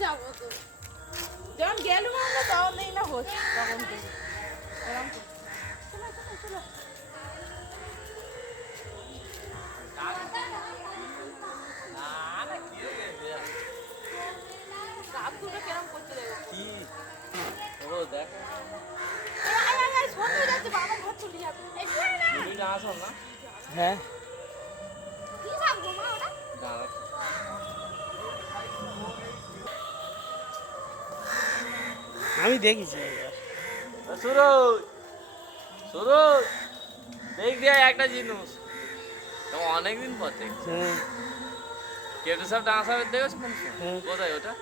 যাবো তো যখন গেলুম আমরা তখন দেখি না হচ্ছে তখন দেখি এরকম চলো চলো চলো গাছগুলো কেরম করতে দেবে কি ও দেখ সন্ধে যাচ্ছে বাবা ঘর চলে যাবে মুড়িটা আসল না হ্যাঁ কি থাকবো মা ওটা দাঁড়া আমি দেখেছি সুরজ সুরজ দেখ দিয়ে একটা জিনিস তো অনেকদিন পর দেখছি হ্যাঁ কেটু সব ডান্স হবে দেখেছো কোন হ্যাঁ। কোথায় ওটা